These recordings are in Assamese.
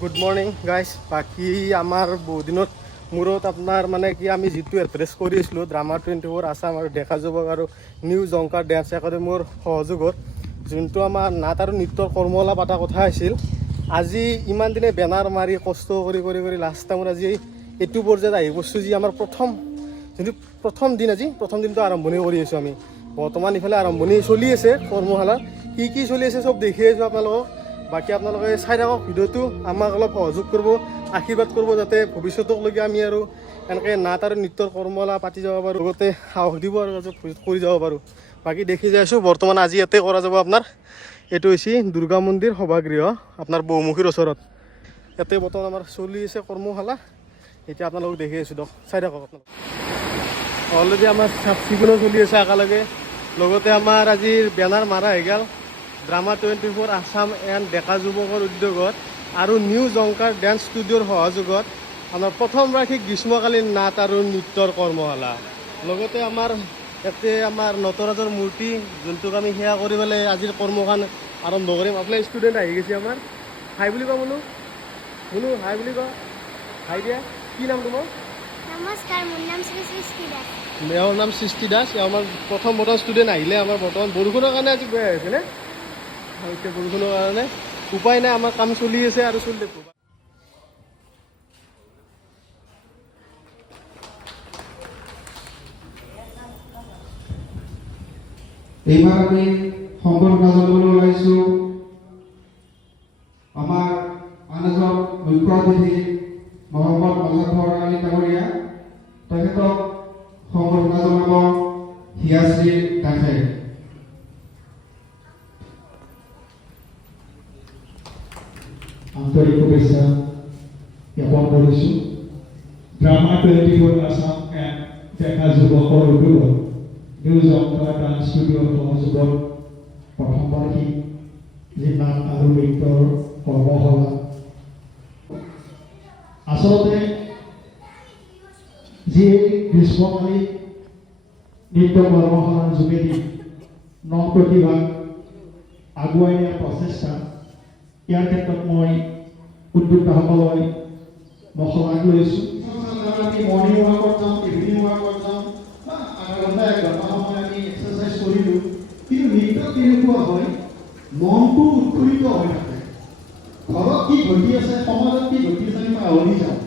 Good morning guys. বাকী আমাৰ বহুদিনত মূৰত আপোনাৰ মানে কি আমি যিটো এড্ৰেছ কৰি আছিলোঁ ড্ৰামা 24 আছাম আৰু ডেকা যুৱক আৰু নিউ জংকাৰ ডেন্স একাডেমীৰ সহযোগত যোনটো আমাৰ নাট আৰু নৃত্যৰ কৰ্মশালা পতা কথা আছিল, আজি ইমান দিনে বেনাৰ মাৰি কষ্ট কৰি কৰি কৰি লাষ্ট টাইমত আজি এইটো পৰ্যায়ত আহি পৰিছোঁ। যি আমাৰ প্ৰথম দিন আজি প্ৰথম দিনটো আৰম্ভণি কৰি আছোঁ আমি। বৰ্তমান ইফালে আৰম্ভণি চলি আছে কৰ্মশালা, কি চলি আছে চব দেখি আছোঁ আপোনালোকক। বাকী আপোনালোকে চাই থাকক ভিডিঅ'টো, আমাক অলপ সহযোগ কৰিব, আশীৰ্বাদ কৰিব যাতে ভৱিষ্যতলৈকে আমি আৰু এনেকৈ নাট আৰু নৃত্যৰ কৰ্মশালা পাতি যাব পাৰোঁ, লগতে সাহস দিব আৰু কৰি যাব পাৰোঁ। বাকী দেখি যাই আছোঁ বৰ্তমান আজি ইয়াতে কৰা যাব আপোনাৰ এইটো হৈছে দুৰ্গা মন্দিৰ সভাগৃহ আপোনাৰ বহুমুখীৰ ওচৰত। ইয়াতে বৰ্তমান আমাৰ চলি আছে কৰ্মশালা। এতিয়া আপোনালোকক দেখি আছোঁ দিয়ক, চাই থাকক আপোনালোক। অলৰেডি আমাৰ চাফ চিকুণো চলি আছে একেলগে, লগতে আমাৰ আজিৰ বেনাৰ মাৰা হৈ গ'ল ড্ৰামা 24 আছাম এণ্ড ডেকা যুৱকৰ উদ্যোগত আৰু নিউ জংকাৰ ডেন্স ষ্টুডিঅ'ৰ সহযোগত আমাৰ প্ৰথম বাৰ্ষিক গ্ৰীষ্মকালীন নাট আৰু নৃত্যৰ কৰ্মশালা। লগতে আমাৰ ইয়াতে আমাৰ নটৰাজৰ মূৰ্তি যোনটোক আমি সেৱা কৰি পেলাই আজিৰ কৰ্মখন আৰম্ভ কৰিম। আপোনাৰ ষ্টুডেণ্ট আহি গৈছে আমাৰ। হাই বুলি কওঁ মনু, হাই বুলি কওঁ, হাই দিয়া। কি নাম তোমাৰ? নমস্কাৰ, মোৰ নাম শ্ৰী সৃষ্টি দাস। মোৰ নাম সৃষ্টি দাস। আমাৰ প্ৰথম ষ্টুডেণ্ট আহিলে আমাৰ বৰ্তমান বৰষুণৰ কাৰণে আজি বেয়া হৈছে নে? এতিয়া বৰষুণৰ কাৰণে উপায় নাই, আমাৰ কাম চলি আছে আৰু চলি থাকিব। এইবাৰ আমি শংকৰ গাজলৈ ওলাইছোঁ। আমাৰ আন এজন মুখ্য অতিথি মহম্মদ মজাফৰ আলী ডাঙৰীয়া, তেখেতক সম্বৰ্ধনা জনাব হিয়াশ্ৰী দাসে। আন্তৰিক শুভেচ্ছা জ্ঞাপন কৰিছোঁ। ড্ৰামা 24 আছাম এণ্ড ডেকা যুৱকৰ উদ্যোগত নিউ জংকাৰ ডান্স ষ্টুডিঅ'ৰ সহযোগত প্ৰথম বাৰ্ষিক যি নাট আৰু নৃত্যৰ কৰ্মশালা। আচলতে যি গ্ৰীষ্মকালীন নৃত্য কৰ্মশালাৰ যোগেদি ন প্ৰতিভাক আগুৱাই নিয়াৰ প্ৰচেষ্টা, ইয়াৰ ক্ষেত্ৰত মই উদ্যোক্তাসকলক মই শলাগ লৈছোঁ। আমি মৰ্ণিং ৱাকত যাওঁ, ইভিনিং ৱাকত যাওঁ, বা আধা ঘণ্টা 1 ঘণ্টা সময় আমি এক্সাৰচাইজ কৰিলোঁ, কিন্তু নৃত্যত কেনেকুৱা হয়, মনটো উৎফুল্লিত হৈ থাকে। ঘৰত কি ঘটি আছে, সমাজত কি ঘটি আছে, আমি পাহৰি যাওঁ।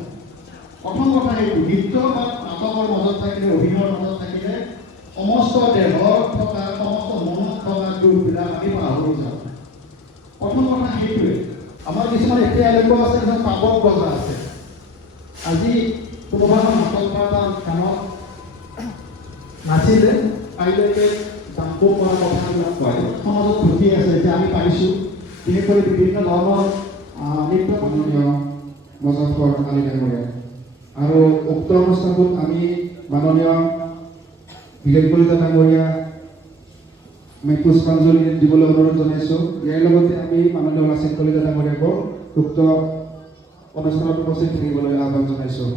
প্ৰথম কথা সেইটো, নৃত্য বা নাটকৰ মাজত থাকিলে, অভিনয়ৰ মাজত থাকিলে সমস্ত দেহত থকা, সমস্ত মনত থকা দুখবিলাক আমি পাহৰি যাওঁ। প্ৰথম কথা সেইটোৱে। আমাৰ কিছুমান এতিয়া এনেকুৱা আছে যেন পাপৰ গজা আছে। আজি কোনোবা এখন নাটক বা এটা গানত নাচিলে কাইলৈকে জাম্প কৰা কথাবিলাক কয়, সমাজত ঘটি আছে। এতিয়া আমি পাৰিছোঁ বিশেষকৈ বিভিন্ন ধৰণৰ নৃত্য মাননীয় মজাফৰ আলী ডাঙৰীয়া আৰু উক্ত অনুষ্ঠানটোত আমি মাননীয় বিলেন কলিতা ডাঙৰীয়া পুষ্পাঞ্জলি দিবলৈ অনুৰোধ জনাইছোঁ। ইয়াৰ লগতে আমি মাননীয় লাচিত কলিতা ডাঙৰীয়াকক উক্ত অনুষ্ঠানত উপস্থিত থাকিবলৈ আহ্বান জনাইছোঁ।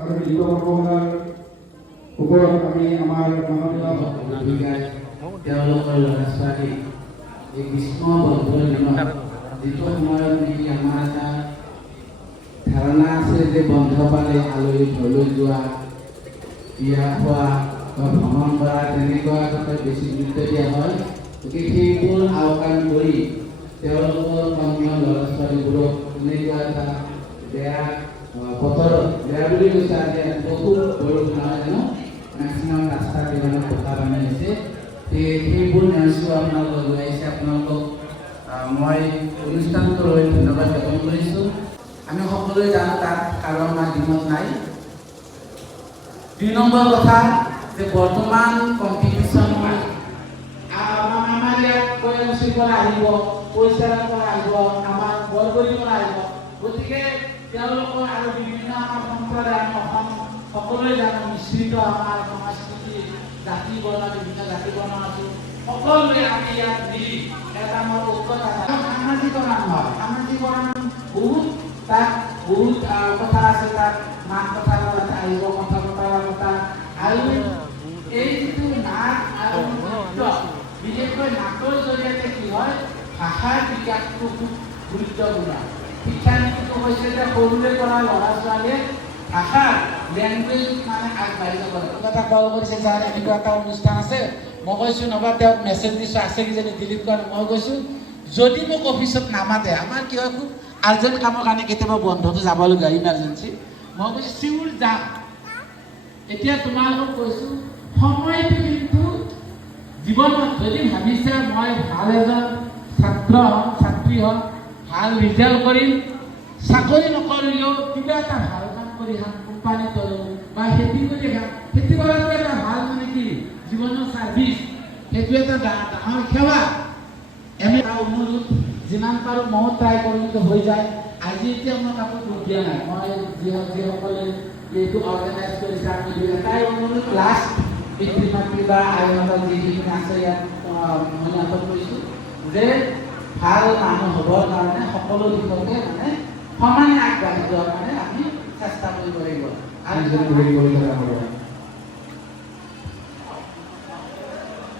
আৰু নৃত্য কৰ্মশালাৰ ওপৰত আমি আমাৰ মাননীয় তেওঁলোকৰ ল'ৰা ছোৱালী এই গ্ৰীষ্ম বন্ধৰ দিনত যিটো সময়ত নেকি আমাৰ এটা ধাৰণা আছে যে বন্ধ পালে আলহী ঘৰলৈ যোৱা, বিয়া খোৱা বা ভ্ৰমণ কৰা, তেনেকুৱা ক্ষেত্ৰত বেছি গুৰুত্ব দিয়া হয়। গতিকে সেইবোৰ আওকাণ কৰি তেওঁলোকৰ কন্যা ল'ৰা ছোৱালীবোৰক তেনেকুৱা এটা বেয়া বতৰত, বেয়া বুলি কৈছে আজি বহুত বৰষুণ নহয় জানো, মেক্সিমাম ৰাস্তা কিমান বোকা পানী হৈছে, সেইবোৰ নেওচি আপোনালোকক লৈ আহিছে। আপোনালোকক মই অনুষ্ঠানটো লৈ ধন্যবাদ জ্ঞাপন কৰিছোঁ। আমি সকলোৱে জানো তাত কাৰো আমাৰ দিনত নাই। 2 নম্বৰ কথা যে বৰ্তমান কম্পিটিশ্যন পৰা আহিব, পইচাৰৰ পৰা আহিব, আমাৰ বৰবৰীৰ পৰা আহিব। গতিকে তেওঁলোকৰ আৰু বিভিন্ন আমাৰ সম্প্ৰদায় অসম সকলোৱে জানো মিশ্ৰিত আমাৰ সংস্কৃতি জাতি বৰ্ণ বিভিন্ন জাতি বৰ্ণ আছোঁ সকলোৱে আমি ইয়াত মিলি এটা আমাৰ ঐক্যতা সামাজিকৰণ হয়। সামাজিকৰণ বহুত তাত বহুত কথা আছে, তাত মাত কথাৰ কথা আহিব, কথা বতৰাৰ কথা আৰু এই যিটো নাট আৰু নৃত্য বিশেষকৈ নাটৰ জৰিয়তে কি হয় ভাষাৰ বিকাশটো খুব গুৰুত্বপূৰ্ণ। শিক্ষানীতিটো হৈছে যে সৰুৰে পৰা ল'ৰা ছোৱালীয়ে ভাষাৰ লেংগুৱেজ মানে আগবাঢ়ি যাব লাগে। এটা কল কৰিছে যাৰ এনেকুৱা এটা অনুষ্ঠান আছে, মই কৈছোঁ নবা তেওঁক মেছেজ দিছোঁ আছে কিজানি ডিলিট কৰা। মই কৈছোঁ যদি মোক অফিচত নামাতে, আমাৰ কি হয় খুব আৰ্জেণ্ট কামৰ কাৰণে কেতিয়াবা বন্ধটো যাবলগীয়া ইমাৰ্জেঞ্চি, মই কৈছোঁ চিউৰ যাম। এতিয়া তোমালোকক কৈছোঁ সময়টো কিন্তু জীৱনত যদি ভাবিছা মই ভাল এজন ছাত্ৰ হ'ম ছাত্ৰী হ'ম, ভাল ৰিজাল্ট কৰিম, চাকৰি নকৰিলেও কিবা এটা ভাল কাম কৰি খাম, কোম্পানীত হ'লেও বা খেতি কৰি খাম, খেতি কৰাটো এটা ভাল মানে কি জীৱনৰ ছাৰ্ভিচ, সেইটো এটা ডাঙৰ সেৱা। এনে এটা অনুৰোধ যিমান পাৰোঁ ময়ো ট্ৰাই কৰোঁ কিন্তু হৈ যায়। আজি এতিয়া মই কাকো দুখ দিয়া নাই, মই যিসকলে এইটো অৰ্গেনাইজ কৰিছে আমি এটাই অনুৰোধ লাষ্ট পিতৃ মাতৃ বা আইসকল যিখিনি আছে ইয়াত মই সিহঁতক কৈছোঁ যে ভাল মানুহ হ'বৰ কাৰণে সকলো দিশতে মানে সমানে আগবাঢ়ি যোৱাৰ কাৰণে আমি চেষ্টা কৰিব লাগিব।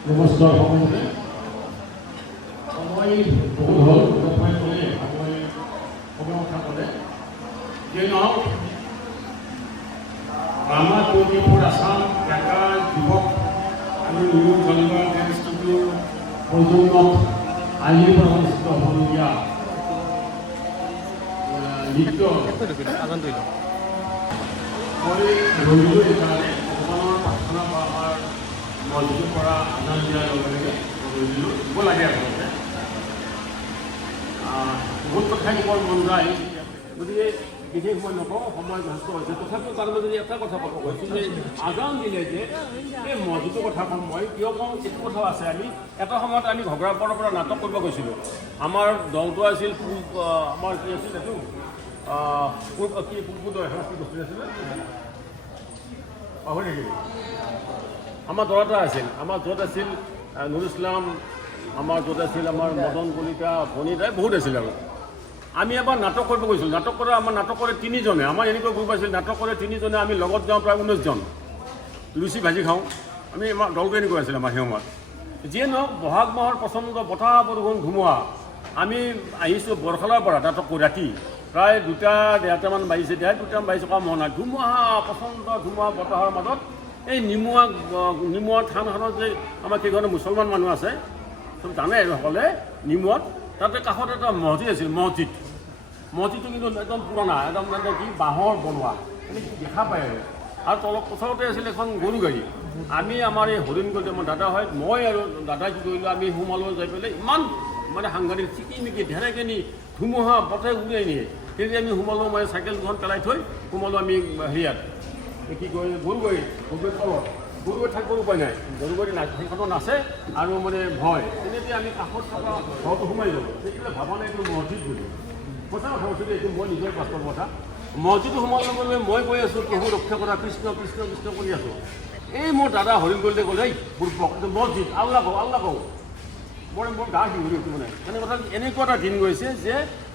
নমস্কাৰ সকলোকে। সময় বহুত হ'ল, সময় ক'লে সময় কথা ক'লে যে নহওক আমাৰ 24 আছাম ডেকা যুৱক আৰু নিউ জলবায়ু ইনষ্টিটিউট প্ৰজন্মক আজিৰ পৰা অনুষ্ঠিত হ'বলগীয়া নৃত্য মই ৰহিলোঁ এইকাৰণে ভগৱানৰ প্ৰাৰ্থনা বা আমাৰ মছজিদৰ পৰা আজান দিয়াৰ লগে লগে ৰহিলোঁ দিব লাগে আচলতে। বহুত কথাই বৰ মন যায়, গতিকে বিশেষ মই নকওঁ, সময় যথেষ্ট হৈছে। তথাপিও তাৰ মাজতে এটা কথা ক'ব কৈছোঁ যে আজান দিলে যে এই মছজিদৰ কথা ক'ম মই কিয় কওঁ, এইটো কথাও আছে। আমি এটা সময়ত আমি ঘগ্ৰাপাৰৰ পৰা নাটক কৰিব গৈছিলোঁ। আমাৰ দলটো আছিল আমাৰ কি আছিল এইটো পূৰ্বোদয় কি বস্তু আছিলে পাহৰি থাকিলোঁ। আমাৰ দল এটা আছিল, আমাৰ য'ত আছিল নুৰুল ইছলাম, আমাৰ য'ত আছিল আমাৰ মদন কলিতা, বনিতা বহুত আছিল। আৰু আমি এবাৰ নাটক কৰিব গৈছিলোঁ। নাটক কৰা আমাৰ নাটক কৰে 3 জনে, আমাৰ এনেকুৱা গ্ৰুপ আছিল নাটক কৰে 3 জনে, আমি লগত যাওঁ প্ৰায় 19 জন, লুচি ভাজি খাওঁ। আমি আমাৰ দলটো এনেকুৱা আছিল আমাৰ সেই সময়ত। যিয়ে নহওক বহাগ মাহৰ প্ৰচণ্ড বতাহ বৰষুণ ধুমুহা, আমি আহিছোঁ বৰশালৰ পৰা নাটক কৰি ৰাতি প্ৰায় 2-1:30মান বাজিছে, 2:30মান বাজিছে কাম হোৱা নাই। ধুমুহা প্ৰচণ্ড ধুমুহা বতাহৰ মাজত এই নিমুৱা থানখনত যে আমাৰ কেইঘৰমান মুছলমান মানুহ আছে চব জানে আৰু সকলে, নিমুৱাত তাতে কাষত এটা মছজিদ আছিল। মছজিদটো কিন্তু একদম পুৰণা, একদম কি বাঁহৰ বনোৱা, দেখা পায় আৰু তলত ওচৰতে আছিল এখন গৰু গাড়ী। আমি আমাৰ এই হৰিণগড় আমাৰ দাদা হয়, মই আৰু দাদাই কি কৰিলোঁ, আমি সোমালোঁ যাই পেলাই ইমান মানে সাংঘাতিক চিকিমিকি ঢেৰেকনি ধুমুহা বতাহ উলিয়াই নিয়ে। তেতিয়া আমি সোমালোঁ, মানে চাইকেল দুখন পেলাই থৈ সোমালোঁ আমি হেৰিয়াত কি কয় গৰুগাড়ীত তলত। গৰুগাড়ী থাকিব উপায় নাই, গৰুগাড়ী সেইখনো নাচে আৰু মানে ভয়। তেনেকৈ আমি কাষত থকা ঘৰটো সোমাই গ'লোঁ। তেতিয়া ভাবা নাই এইটো মছজিদ বুলি, সঁচা কথা কৈছোঁ, এইটো মই নিজৰ বাস্তৱ কথা। মছজিদটো সোমাবলৈ গ'লে মই কৈ আছোঁ প্ৰভু ৰক্ষা কৰা, কৃষ্ণ কৃষ্ণ কৃষ্ণ কৰি আছোঁ। এই মোৰ দাদা হৰিণগড়তে গ'লে এই বুৰ্বক মছজিদ আল্লাহ কওঁ মোৰ গা শিঙৰি উঠি মানে এনেকুৱা এটা দিন গৈছে যে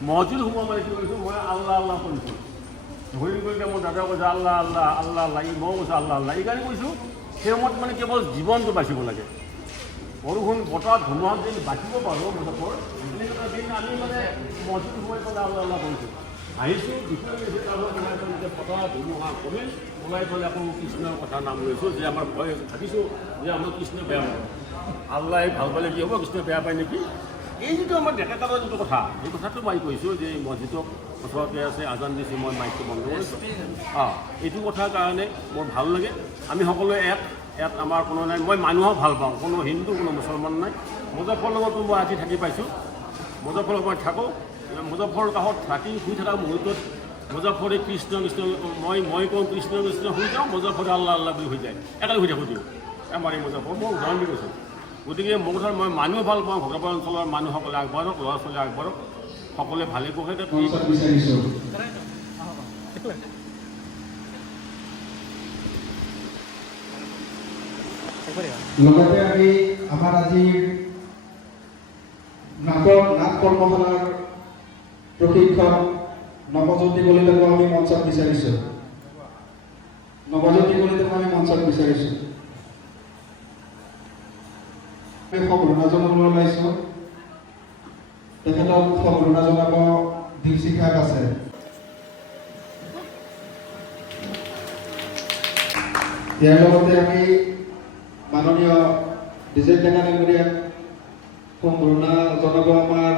মছজিদ সোমোৱা মানে কি কৰিছোঁ, মই আল্লাহ কৰিছোঁ। হৰিণগড়তে মোৰ দাদা কৈছে আল্লাহ মই কৈছোঁ আল্লাহ এইকাৰণে কৈছোঁ। সেই সময়ত মানে কেৱল জীৱনটো বাচিব লাগে। বৰষুণ বতাহ ধুমুহাত যদি বাচিব পাৰোঁ মুঠৰ এনেকুৱা দিন আমি মানে মছজিদ সোমাই পেলাই আল্লাহ কৰিছোঁ। আহিছোঁ বিষয় লৈছোঁ, তাৰপিছত ওলাই পেলাই এতিয়া বতাহ ধুমুহা কমিল, ওলাই পেলাই আকৌ কৃষ্ণৰ কথা নাম লৈছোঁ যে আমাৰ ভয় ভাবিছোঁ যে আমাৰ কৃষ্ণ বেয়া পায়, আল্লাহ ভাল পালে কি হ'ব, কৃষ্ণ বেয়া পায় নেকি। এই যিটো আমাৰ ডেকা কালৰ যিটো কথা, সেই কথাটো মই কৈছোঁ যে মছজিদক ওচৰতে আছে, আজান দিছোঁ, মই মাইকটো বন্ধ কৰিছোঁ। এইটো কথাৰ কাৰণে মোৰ ভাল লাগে। আমি সকলোৱে ইয়াত আমাৰ কোনো নাই, মই মানুহক ভাল পাওঁ, কোনো হিন্দু কোনো মুছলমান নাই। মুজফৰ লগতো মই আজি থাকি পাইছোঁ, মুজফৰ মই থাকোঁ, মুজফৰ কাষত থাকি শুই থকা মুহূৰ্তত মুজফৰে কৃষ্ণ মই কওঁ কৃষ্ণ শুই যাওঁ, মুজফৰে আল্লাহ বুলি হৈ যায়, একেলগে শুই থাকোঁ দিওঁ। আমাৰ এই মুজফৰ মই উদাহৰণ দি কৈছোঁ। গতিকে মোৰ কথা মই মানুহ ভাল পাওঁ, ভোগাপাৰা অঞ্চলৰ মানুহসকলে আগবাঢ়ক, ল'ৰা ছোৱালী আগবাঢ়ক, সকলোৱে ভালে পঢ়ে। মঞ্চত বিচাৰিছোঁ। লগতে আমি আমাৰ আজিৰ নাট কৰ্মশালাৰ প্ৰশিক্ষক নৱজ্যোতি কলিতাকো আমি মঞ্চত বিচাৰিছোঁ। নৱজ্যোতি কলিতাকো আমি মঞ্চত বিচাৰিছোঁ। সম্বৰ্ধনা জনাবলৈ ওলাইছোঁ। তেখেতক সম্বৰ্ধনা জনাব দীপশিখা আছে। ইয়াৰ লগতে আমি মাননীয় ডিজেল ডেকা ডাঙৰীয়াক সম্বৰ্ধনা জনাব আমাৰ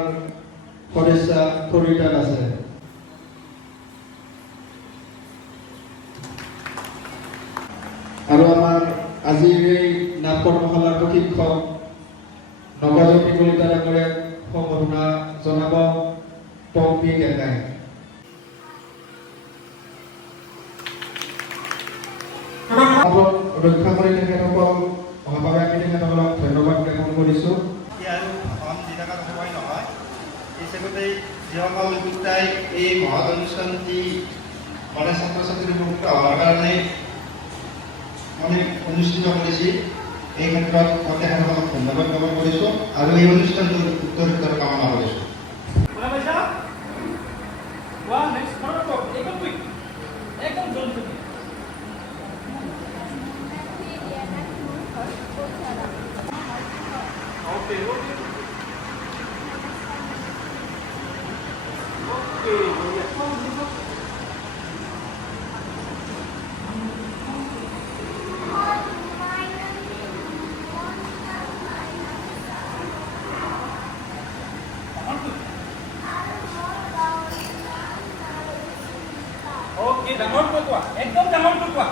সদস্যা খৰিতাত আছে। আৰু আমাৰ আজিৰ এই নাট কৰ্মশালাৰ প্ৰশিক্ষক নৱজ্যোতি কলিতা ডাঙৰীয়াক সম্বৰ্ধনা জনাব পম্পী ডেকাই। ৰক্ষা কৰি তেখেতসকল অহাৰ বাবে আমি তেখেতসকলক ধন্যবাদ জ্ঞাপন কৰিছোঁ। আৰু ভাষণ দি থকা সময় নহয়, এই হিচাপতে যিসকল গোটাই এই মহৎ অনুষ্ঠানটি মানে ছাত্ৰ ছাত্ৰীৰ উপকৃত হোৱাৰ কাৰণে মানে অনুষ্ঠিত কৰিছে, এই ক্ষেত্ৰত মই তেখেতসকলক ধন্যবাদ জ্ঞাপন কৰিছোঁ আৰু এই অনুষ্ঠানটোৰ উত্তৰোত্তৰ কামনা কৰিছোঁ। ডাঙৰকৈ কোৱা, একদম ডাঙৰকৈ কোৱা।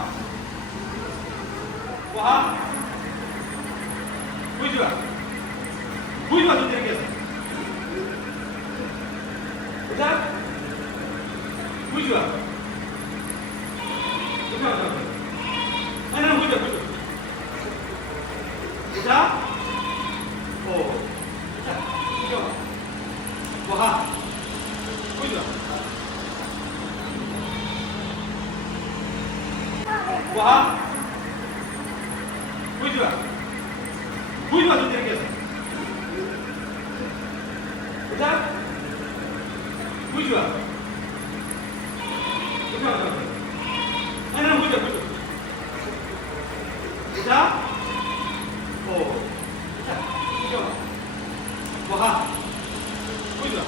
কোৱা শুই যোৱা ধুনীয়াকৈ আছে বুজা, শুই যোৱা বুজা বহা, শুই যোৱা বহা, শুই যোৱা ধুনীয়াকৈ আছে বুজা, শুই যোৱা বুজা বহা, শুই যোৱা।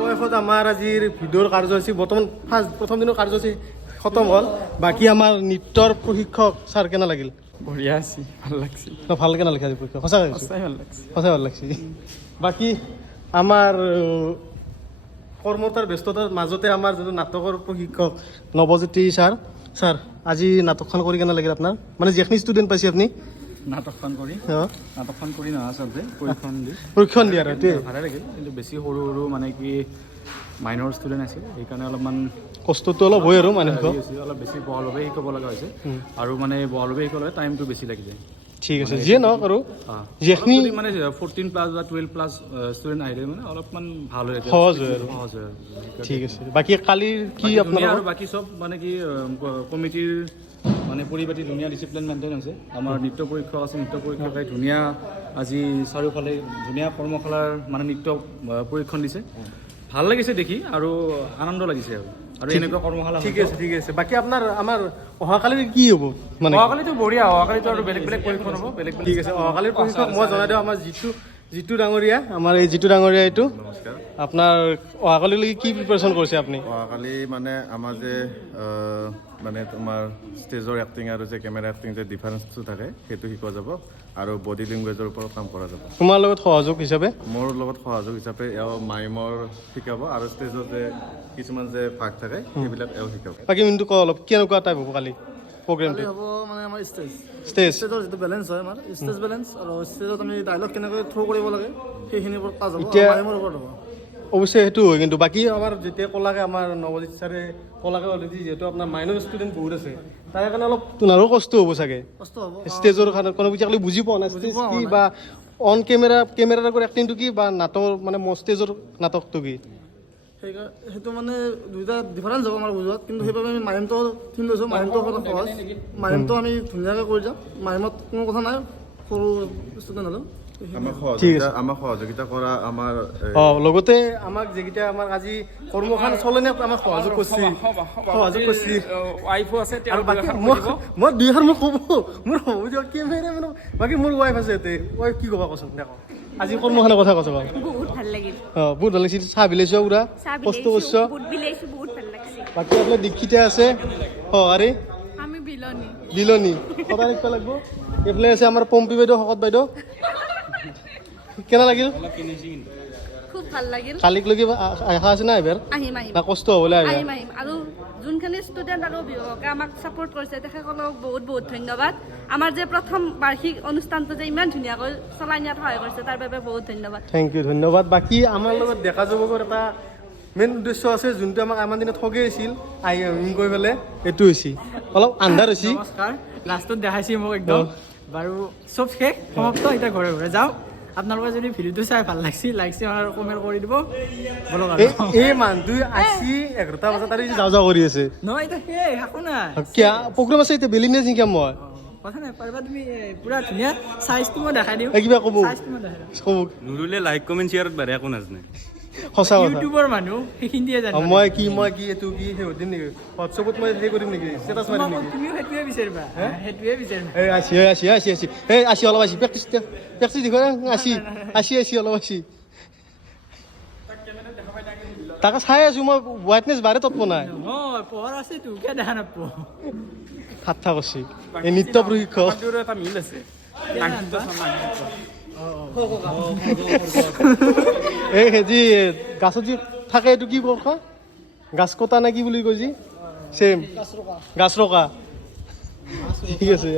অৱশেষত আমাৰ আজিৰ ভিডিঅ'ৰ কাৰ্যসূচী বৰ্তমান প্ৰথম দিনৰ কাৰ্যসূচী খতম হ'ল। বাকী আমাৰ নৃত্যৰ প্ৰশিক্ষক ছাৰ কেনে লাগিল? বঢ়িয়া আছে, ভাল লাগছে। ভাল কেনে লাগিছে আজি প্ৰশিক্ষক? সঁচাকৈ সঁচাই ভাল লাগছে। সঁচাই ভাল লাগছে। বাকী আমাৰ কৰ্মতাৰ ব্যস্ততাৰ মাজতে আমাৰ যিটো নাটকৰ প্ৰশিক্ষক নৱজ্যোতি ছাৰ আজি নাটকখন কৰি কেনে লাগিল আপোনাৰ? মানে যিখিনি ষ্টুডেণ্ট পাইছে আপুনি নাটকখন কৰি নহয় আচলতে প্ৰশিক্ষণ দিয়ে আৰু এইটোৱে ভালে লাগিল, কিন্তু বেছি সৰু সৰু মানে কি মাইনৰ ষ্টুডেণ্ট আছিল, সেইকাৰণে অলপমান কষ্টটো অলপ হয় আৰু মানুহক অলপ বেছি বহলভাৱে শিকাব লগা হৈছে আৰু মানে বহলভাৱে শিকালে টাইমটো বেছি লাগি যায়। ঠিক আছে, যিয়ে নহওক আৰু যিখিনি মানে 14+ বা 12+ ষ্টুডেণ্ট আহিলে মানে অলপমান ভাল হয়, সহজ হয় আৰু। সহজ হয়। ঠিক আছে, বাকী কালিৰ কি আপোনাৰ আৰু বাকী চব মানে কি কমিটিৰ মানে পৰিপাটি ধুনীয়া ডিচিপ্লিন মেইনটেইন হৈছে। আমাৰ নৃত্য পৰীক্ষক আছে, নৃত্য পৰীক্ষকে ধুনীয়া আজি চাৰিওফালে ধুনীয়া কৰ্মশালাৰ মানে নৃত্য পৰীক্ষণ দিছে। ভাল লাগিছে দেখি আৰু আনন্দ লাগিছে আৰু এনেকুৱা কৰ্মশালা ঠিক আছে বাকী আপোনাৰ আমাৰ অহাকালি কি হ'ব মানে অহাকালিতো বঢ়িয়া অহাকালিতো আৰু বেলেগ বেলেগ পৰীক্ষণ হ'ব বেলেগ ঠিক আছে অহাকালিৰ প্ৰশিক্ষক মই জনাই দিওঁ আমাৰ জিতু ডাঙৰীয়া আমাৰ এই জিতু ডাঙৰীয়া এইটো নমস্কাৰ। আপোনাৰ অহাকালিলৈকে কি প্ৰিপাৰেশ্যন কৰিছে আপুনি অহাকালি মানে আমাৰ যে মানে তোমাৰ ষ্টেজৰ এক্টিং আৰু যে কেমেৰা এক্টিং যে ডিফাৰেঞ্চটো থাকে সেইটো শিকোৱা যাব আৰু বডি লেংগুৱেজৰ ওপৰত কাম কৰা যাব। তোমাৰ লগত সহযোগ হিচাপে মোৰ লগত সহযোগ হিচাপে এওঁ মাইমৰ শিকাব আৰু ষ্টেজত যে কিছুমান যে ভাগ থাকে সেইবিলাক এওঁ শিকাব। বাকী মিনটো কওঁ অলপ কেনেকুৱা টাইপ হ'ব কালি প্ৰগ্ৰেমটো হ'ব মানে আমাৰ ষ্টেজ ষ্টেজ ষ্টেজৰ যিটো বেলেঞ্চ হয় আমাৰ ষ্টেজ বেলেঞ্চ আৰু ষ্টেজত আমি ডাইলগ কেনেকৈ থ্ৰ' কৰিব লাগে সেইখিনিৰ ওপৰত কাজ হ'ব এতিয়া- মাইমৰ ওপৰত হ'ব অৱশ্যে সেইটো হয় কিন্তু বাকী আমাৰ যেতিয়া ক'লাকে আমাৰ নৱজিত ছাৰে ক'লাকে অলৰেডি যিহেতু আপোনাৰ মাইনৰ ষ্টুডেণ্ট বহুত আছে তাৰ কাৰণে অলপ তোমাৰো কষ্ট হ'ব চাগে কষ্ট হ'ব ষ্টেজৰ কাৰণে কোনো বুজি বুজি পোৱা নাই ষ্টেজ কি বা অন কেমেৰাৰ আগত এক্টিংটো কি বা নাটকৰ মানে ষ্টেজৰ নাটকটো কি সেইটো মানে দুইটা ডিফাৰেঞ্চ হ'ব আমাৰ বুজোৱাত কিন্তু সেইবাবে আমি মাইমটো থিম লৈছোঁ মাইমটো অলপ সহজ মাইমটো আমি ধুনীয়াকৈ কৰি যাম মাইমত কোনো কথা নাই সৰু ষ্টুডেণ্ট হ'লেও আমাক সহযোগিতা কৰা আমাৰ লগতে আমাক যিকেইটা আমাক আজি কৰ্মখান চলনে আমাক সহযোগ কৰিছে ৱাইফো আছে আৰু বাকী মই দুই এষাৰ মোক ক'ব মোৰ হ'ব দিয়ক কেমেৰা মানে বাকী মোৰ ৱাইফ আছে ইয়াতে ৱাইফ কি ক'বা কচোন দেখো আজি কৰ্মখানৰ কথা কৈছ বাৰু বহুত ভাল লাগিল বহুত ভাল লাগিছিল চাহ বিলাইছ পুৰা কষ্ট কৰিছ বুট বিলাইছো বহুত ভাল লাগছে বাকী আপোনাৰ দীক্ষিতা আছে আৰে আমি বিলনি সদায় লিখিব লাগিব এইফালে আছে আমাৰ পম্পী বাইদেউ শকত বাইদেউ কেনে লাগিল খুব ভাল লাগিল কালিক লগি আশা আছে না এবাৰ আহিম না কষ্ট হ'বলৈ আহিবা আহিম আৰু যোনখিনি ষ্টুডেণ্ট আৰু অভিভাৱকে আমাক ছাপোৰ্ট কৰিছে তেখেতসকলক বহুত বহুত ধন্যবাদ আমাৰ যে প্ৰথম বাৰ্ষিক অনুষ্ঠানটো যে ইমান ধুনীয়াকৈ চলাই নিয়াত সহায় কৰিছে তাৰ বাবে বহুত ধন্যবাদ থেংক ইউ ধন্যবাদ বাকী আমাৰ লগত ডেকা যুৱকৰ এটা মেইন উদ্দেশ্য আছে যোনটো আমাক আমাৰ দিনত ঠগি আছিল গৈ পেলাই এইটো হৈছে অলপ আন্ধাৰ হৈছে নমস্কাৰ লাষ্টত দেখাইছে মোক একদম বাৰু চব শেষ সমাপ্ত এতিয়া ঘৰে ঘৰে যাওঁ আপোনালোকে যদি ভিডিঅ'টো চাই ভাল লাগিছে আৰু কমেণ্ট কৰি দিব বলক আৰু এই মানুহটো আছি 11টা বজাত আৰু যাওঁ কৰি আছে নহয় এতিয়া সেই একো নাই কিয় প্ৰগ্ৰেম আছে এতিয়া বেলি নে জিকাম মই কথা নাই পাৰিবা তুমি পুৰা ধুনীয়া চাইজটো মই দেখাই দিওঁ কিবা ক'ব চাইজটো মই দেখাই দিওঁ ক'ব নুৰুলে লাইক কমেণ্ট শ্বেয়াৰত বাঢ়ে একো নাজানে সঁচা কথা ইউটিউবৰ মানুহ সেইখিনিয়ে জানে মই কি এইটো কি সেই সুধিম নেকি হোৱাটছএপত মই সেই কৰিম নেকি ষ্টেটাছ মাৰিম নেকি তুমিও সেইটোৱে বিচাৰিবা সেইটোৱে বিচাৰিবা এই আছি অলপ আছি প্ৰেক্টিছ দেখুৱাই আছি অলপ আছি তাকে চাই আছো মই হোৱাইটনেছ বাৰে তৎপ নাই নহয় পোহৰ আছে তো কিয় দেখা নাপাব ঠাট্টা কৰিছে এই নৃত্য প্ৰশিক্ষক এটা মিল আছে এই হেজি গাছত যি থাকে এইটো কি কয় গাছ কটা নে কি বুলি কয় যি চেম গাছ ৰকা ঠিক আছে